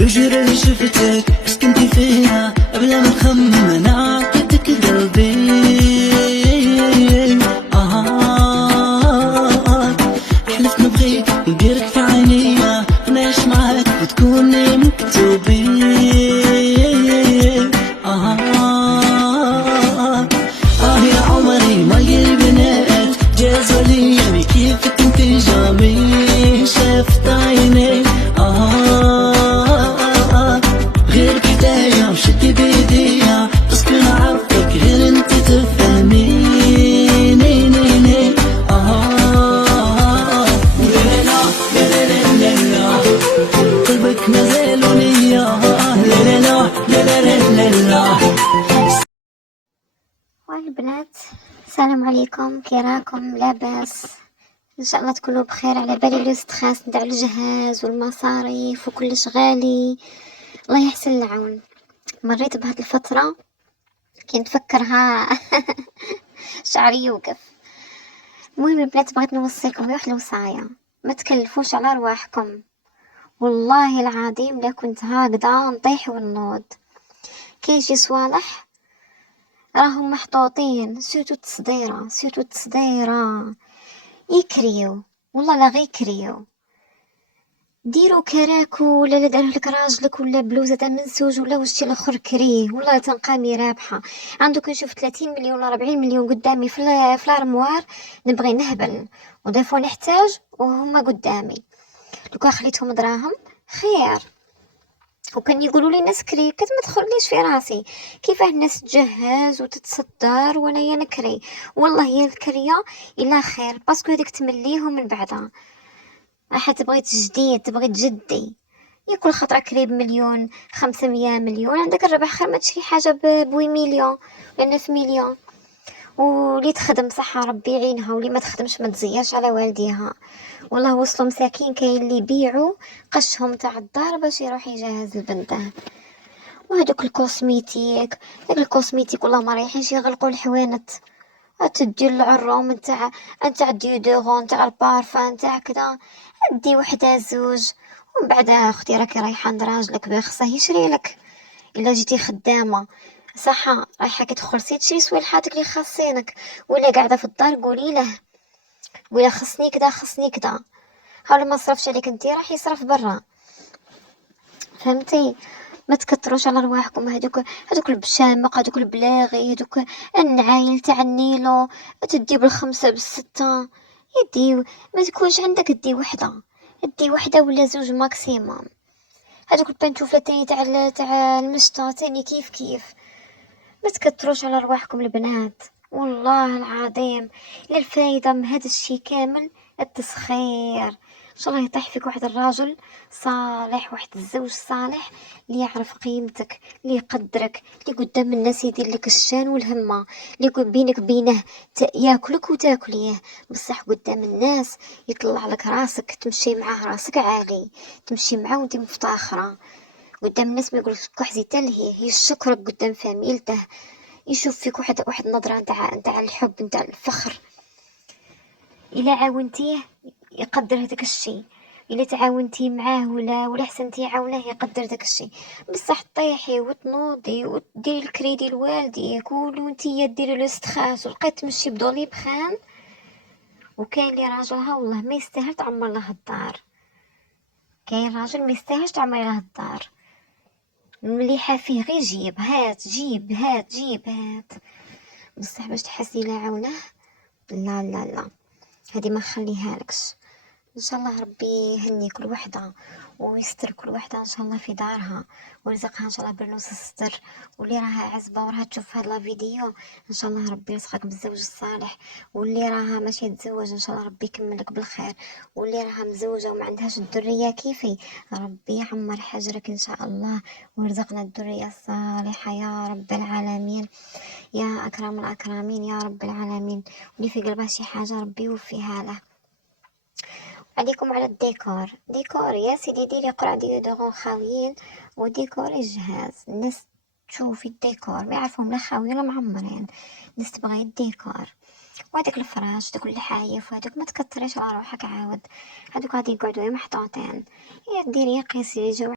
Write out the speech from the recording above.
رجري شفتك سكنتي فيها قبل ما نخمم انا عطيتك قلبي. حلفت نبغيك نديرك في عينيا ونعيش معاك وتكوني مكتوبي. يا عمري ما قلبي نقت جازوا لي يعني كيفك انت جامي شفت عيني. غيرك حدايا وشدي بيديا بس كل عرفك غير انت تفهميني. قلبك مازال ونيا والبنات السلام عليكم، كي راكم؟ لاباس؟ ان شاء الله تكونوا بخير. على بالي لو ستريس نتاع الجهاز والمصاريف وكلش غالي، الله يحسن العون. مريت بهاد الفترة كنت فكرها شعري يوقف. المهم البنات بغيت نوصيكم واحد الوصاية، ما تكلفوش على رواحكم. والله العظيم لا كنت هكذا نطيح ونوض. كاين شي صوالح راهم محطوطين سيرتو التصديرة يكريو، والله لا غير كريو. ديروا كراكو ولا داره لك راجلك ولا بلوزه تاع منسوج ولا وشتي الاخر كريه، والله تنقامي رابحه. عندك نشوف 30 مليون ولا 40 مليون قدامي في الارموار، نبغي نهبل وضيفو نحتاج وهما قدامي. لو كان خليتهم دراهم خير. وكان يقولوا لي الناس كري، كنت ما تدخليش في راسي كيفاه الناس تجهز وتتصدر وانا نكري. والله هي الكريه الا خير، باسكو هذيك تمليهم من بعدها. راح تبغي تجديد، تبغي تجدي. كل خطرة كريب مليون 500 مليون، عندك الربح خير ما تشري حاجة بوي مليون ولا 9 مليون. ولي تخدم صحة ربي يعينها، ولي ما تخدمش ما تزياش على والديها. والله وصلوا مساكين كاين اللي يبيعوا قشهم تاع الدار باش يروح يجهز لبنته. وهذوك الكوسميتيك، داك الكوسميتيك والله ما رايحينش يغلقوا الحوانت. تدي العروم نتاع ديودورون نتاع البارفان نتاع كذا، دي وحده زوج. ومن بعد اختي راكي رايحه عند راجلك بخصه يشري لك. الا جيتي خدامه صح رايحه كتخلصي تشري سوالحاتك اللي خاصينك، ولا قاعده في الدار قولي له خصني كذا خصني كذا. حاول ما صرفش عليك انتي راح يصرف برا، فهمتي؟ ما تكتروش على رواحكم. هذوك البشامق، هذوك البلاغي، هذوك النعايل تاع النيلو تدي بالخمسة بالستة. يدي ما تكونش عندك دي وحده ولا زوج ماكسيموم. هذوك البنتوفله تاني تاع المشطه تاني كيف. ما تكتروش على رواحكم البنات، والله العظيم للفايدة من هذا الشي كامل التسخير. ان شاء الله يطيح فيك واحد الراجل صالح، واحد الزوج صالح اللي يعرف قيمتك، اللي يقدرك، اللي قدام الناس يدير لك الشان والهمه، اللي يكون بينك بينه ياكلك وتاكليه، بصح قدام الناس يطلع لك راسك تمشي معاه راسك عالي، تمشي معاه وانت مفتخره. قدام الناس ما يقولش كحزي تلهي، يشكرك قدام فاميلته، يشوف فيك واحد نظره نتاع الحب نتاع الفخر. الا عاونتيه يقدر هذاك الشيء، الا تعاونتي معاه ولا حسنتي عاوناه يقدر داك الشيء. بصح طيحي وتنوضي وديري الكريدي لوالديك وانتي ديري الاستخاص وبقيت تمشي بدولي بخان. وكاين اللي راجلها والله ما يستاهل تعمر له الدار، كاين راجل ما يستاهلش تعمر له الدار. مليحه فيه غير جيب هات جيب هات جيب هات، بصح باش تحسي لا عاونه لا هذه ما خليها لكش. ان شاء الله ربي يهني كل وحده ويستر كل وحده ان شاء الله في دارها، ورزقها ان شاء الله برنوس الستر. واللي راها عزبه وراها تشوف هذا الفيديو ان شاء الله ربي يرزقك بالزوج الصالح، واللي راها ماشي تزوج ان شاء الله ربي يكملك بالخير، واللي راها مزوجه وما عندهاش الذريه كيفي ربي يعمر حجرك ان شاء الله ويرزقنا الذريه الصالحه يا رب العالمين، يا اكرم الاكرمين يا رب العالمين. واللي في قلبها شي حاجه ربي يوفيها له. عليكم على ديكور يا سيدي، ديري قرع ديودورون خاويين وديكوري الجهاز. الناس تشوفي الديكور ما يعرفهم لا خاويين ولا معمرين، الناس تبغي الديكور. وهذاك الفراش دوك اللحايف وهذوك ما تكتريش على روحك عاود، هذوك غادي يقعدوا محطوطين. يا ديري قيسي جو